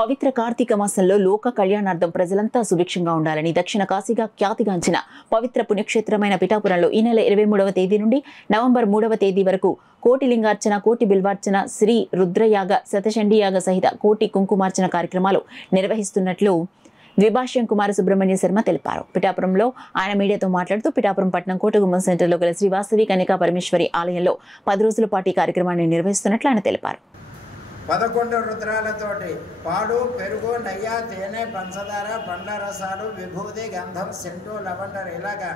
పవిత్ర కార్తీక మాసంలో లోక కళ్యాణార్థం ప్రజలంతా సుభిక్షంగా ఉండాలని దక్షిణ కాశీగా ఖ్యాతిగాంచిన పవిత్ర పుణ్యక్షేత్రమైన పిఠాపురంలో ఈ నెల 23వ తేదీ నుండి నవంబర్ 3వ తేదీ వరకు కోటి లింగార్చన, కోటి బిల్వార్చన, శ్రీ రుద్రయాగ, శతచండీయాగ సహిత కోటి కుంకుమార్చన కార్యక్రమాలు నిర్వహిస్తున్నట్లు ద్విభాష్యం కుమార సుబ్రహ్మణ్య శర్మ తెలిపారు. పిఠాపురంలో ఆయన మీడియాతో మాట్లాడుతూ పిఠాపురం పట్టణం కోటగుమ్మం సెంటర్లో గల శ్రీ వాసవి కన్యకా పరమేశ్వరి ఆలయంలో 10 రోజుల పాటు కార్యక్రమాన్ని నిర్వహిస్తున్నట్లు ఆయన తెలిపారు. 11 రుద్రాలతోటి పాలు, పెరుగు, నెయ్య, తేనె, పంచదార, పండ్ల రసాలు, విభూతి, గంధం, సెంటు, లవండర్ ఇలాగా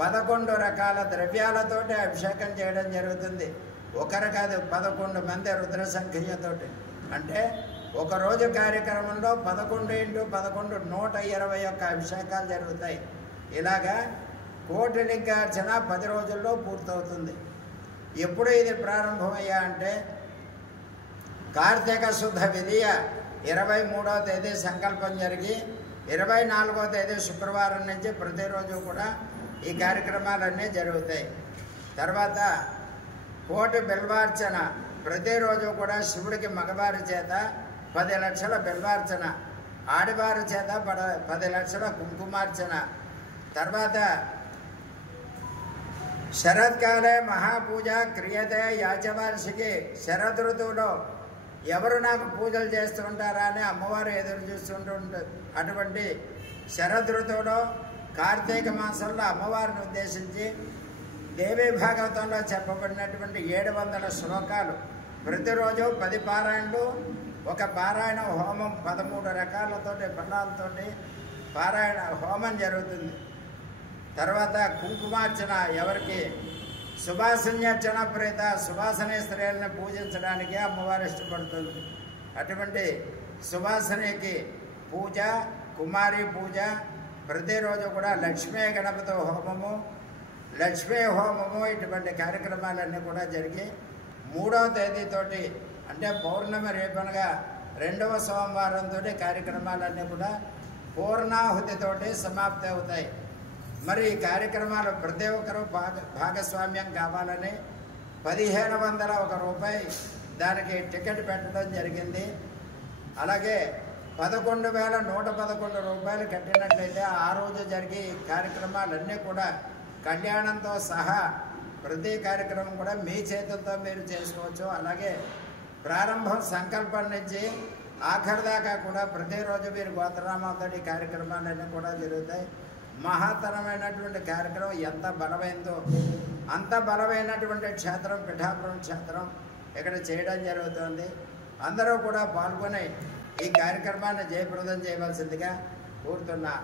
11 రకాల ద్రవ్యాలతోటి అభిషేకం చేయడం జరుగుతుంది. ఒకరు కాదు, 11 మంది రుద్ర సంఖ్యతోటి. అంటే ఒకరోజు కార్యక్రమంలో 11 × 11 121 అభిషేకాలు జరుగుతాయి. ఇలాగా కోటి లింగార్చన 10 రోజుల్లో పూర్తవుతుంది. ఎప్పుడు ఇది ప్రారంభమయ్యా అంటే కార్తీక శుద్ధ విధియ 23వ తేదీ సంకల్పం జరిగి 24వ తేదీ శుక్రవారం నుంచి ప్రతిరోజు కూడా ఈ కార్యక్రమాలన్నీ జరుగుతాయి. తర్వాత కోటి బిల్వార్చన ప్రతిరోజు కూడా శివుడికి మగవారి చేత 10 లక్షల బిల్వార్చన, ఆడవారి చేత 10 లక్షల కుంకుమార్చన. తర్వాత శరత్కాలే మహాపూజ క్రియతే యాచవార్షికి, శరద్ ఋతువులో ఎవరు నాకు పూజలు చేస్తుంటారా అని అమ్మవారు ఎదురు చూస్తుంటుంటారు. అటువంటి శరద్ ఋతువులో కార్తీక మాసంలో అమ్మవారిని ఉద్దేశించి దేవీ భాగవతంలో చెప్పబడినటువంటి 700 శ్లోకాలు, ప్రతిరోజు 10 పారాయణలు, ఒక పారాయణ హోమం 13 రకాలతోటి ఫలాలతోటి పారాయణ హోమం జరుగుతుంది. తర్వాత కుంకుమార్చన, ఎవరికి సువాసన్యార్చన ప్రేత సువాసనే స్త్రీలను పూజించడానికి అమ్మవారు ఇష్టపడుతుంది. అటువంటి సువాసనకి పూజ, కుమారి పూజ, ప్రతిరోజు కూడా లక్ష్మీ గణపతి హోమము, లక్ష్మీ హోమము, ఇటువంటి కార్యక్రమాలన్నీ కూడా జరిగి 3వ తేదీతోటి అంటే పౌర్ణమి రేపనగా 2వ సోమవారంతో కార్యక్రమాలన్నీ కూడా పూర్ణాహుతితోటి సమాప్తి అవుతాయి. మరి ఈ కార్యక్రమాలు ప్రతి ఒక్కరూ భాగస్వామ్యం కావాలని 1501 రూపాయి దానికి టికెట్ పెట్టడం జరిగింది. అలాగే 11,111 రూపాయలు కట్టినట్లయితే ఆ రోజు జరిగే కార్యక్రమాలన్నీ కూడా కళ్యాణంతో సహా ప్రతి కార్యక్రమం కూడా మీ చేతులతో మీరు చేసుకోవచ్చు. అలాగే ప్రారంభం సంకల్పం నుంచి ఆఖరి దాకా కూడా ప్రతిరోజు మీరు గోత్రనామాలతో ఈ కార్యక్రమాలన్నీ కూడా జరుగుతాయి. మహత్తరమైనటువంటి కార్యక్రమం, ఎంత బలమైందో అంత బలమైనటువంటి క్షేత్రం పిఠాపురం క్షేత్రం ఇక్కడ చేయడం జరుగుతుంది. అందరూ కూడా పాల్గొని ఈ కార్యక్రమాన్ని జయప్రదం చేయవలసిందిగా కోరుతున్నా.